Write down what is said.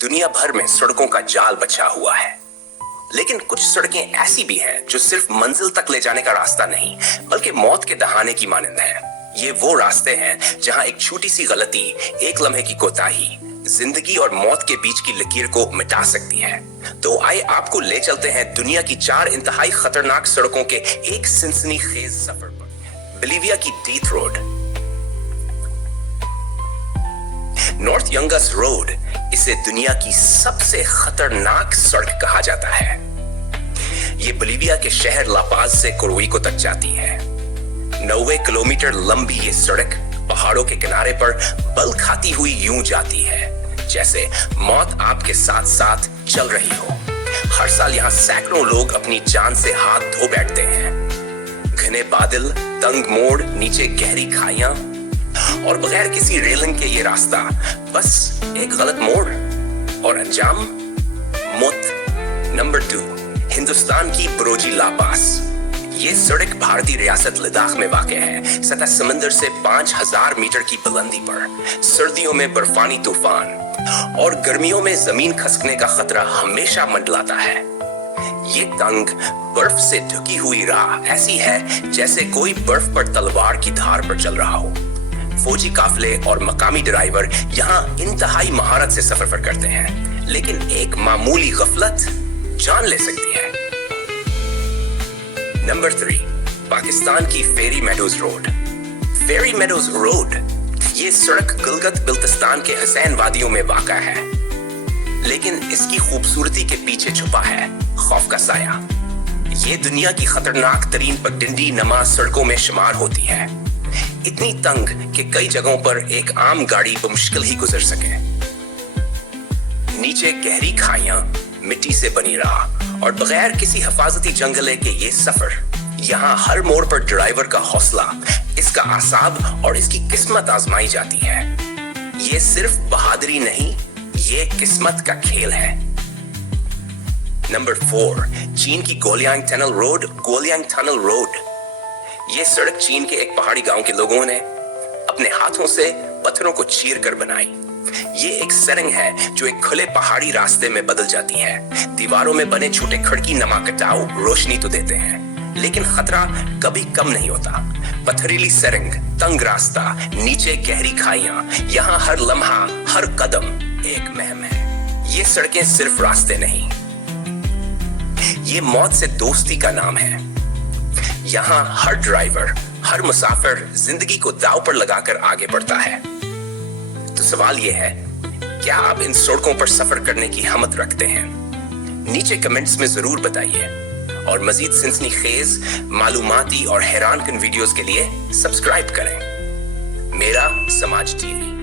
दुनिया भर में सड़कों का जाल बचा हुआ है, लेकिन कुछ सड़कें ऐसी भी हैं जो सिर्फ मंजिल तक ले जाने का रास्ता नहीं बल्कि मौत के दहाने की मानंद है। ये वो रास्ते हैं जहां एक छोटी सी गलती, एक लम्हे की कोताही जिंदगी और मौत के बीच की लकीर को मिटा सकती है। तो आइए आपको ले चलते हैं दुनिया की 4 इंतहाई खतरनाक सड़कों के एक सनसनीखेज सफर पर। बोलिविया की डीथ रोड। नॉर्थ यंगस रोड, इसे दुनिया की सबसे खतरनाक सड़क कहा जाता है। ये बोलिविया के शहर लापाज से कोरोइको तक जाती है। 90 किलोमीटर लंबी ये सड़क पहाड़ों के किनारे पर बल खाती हुई यूं जाती है जैसे मौत आपके साथ साथ चल रही हो। हर साल यहाँ सैकड़ों लोग अपनी जान से हाथ धो बैठते हैं। घने बादल, तंग मोड़, नीचे गहरी खाइयां और बगैर किसी रेलिंग के ये रास्ता, बस एक गलत मोड़ और अंजाम मौत। नंबर 2, हिंदुस्तान की बरोजी लापास। ये सड़क भारतीय रियासत लद्दाख में वाक़ है, सतह समंदर से 5000 मीटर की बुलंदी पर। सर्दियों में बर्फानी तूफान और गर्मियों में जमीन खसकने का खतरा हमेशा मंडलाता है। ये तंग बर्फ से ढकी हुई राह ऐसी है जैसे कोई बर्फ पर तलवार की धार पर चल रहा हो। फौजी काफले और मकामी ड्राइवर यहाँ इंतहाई महारत से सफर करते हैं, लेकिन एक मामूली गफलत जान ले सकती है। नंबर 3, पाकिस्तान की फेरी मेडोज रोड। फेरी मेडोज रोड, ये सड़क गिलगित बिल्तिस्तान के हसैन वादियों में वाक़ा है, लेकिन इसकी खूबसूरती के पीछे छुपा है खौफ का साया। ये दुनिया की खतरनाक तरीन पगडंडी नमा सड़कों में शुमार होती है, इतनी तंग कि कई जगहों पर एक आम गाड़ी बमुश्किल ही गुजर सके। नीचे गहरी खाइयां, मिट्टी से बनी राह और बगैर किसी हिफाजती जंगले के ये सफर। यहाँ हर मोड़ पर ड्राइवर का हौसला, इसका आसाब और इसकी किस्मत आजमाई जाती है। ये सिर्फ बहादुरी नहीं, ये किस्मत का खेल है। नंबर 4, चीन की गोलियांग टनल रोड। गोलियांग टनल रोड, ये सड़क चीन के एक पहाड़ी गांव के लोगों ने अपने हाथों से पत्थरों को चीर कर बनाई। ये एक सरंग है जो एक खुले पहाड़ी रास्ते में बदल जाती है। दीवारों में बने छोटे खिड़की नमा कटाव रोशनी तो देते हैं, लेकिन खतरा कभी कम नहीं होता। पथरीली सरंग, तंग रास्ता, नीचे गहरी खाइयां, यहाँ हर लम्हा, हर कदम एक महम है। ये सड़कें सिर्फ रास्ते नहीं, ये मौत से दोस्ती का नाम है। यहाँ हर ड्राइवर, हर मुसाफिर जिंदगी को दांव पर लगाकर आगे बढ़ता है। तो सवाल यह है, क्या आप इन सड़कों पर सफर करने की हिम्मत रखते हैं? नीचे कमेंट्स में जरूर बताइए और मजीद सनसनीखेज, मालूमाती और हैरानकुन वीडियोस के लिए सब्सक्राइब करें। मेरा समाज टीवी।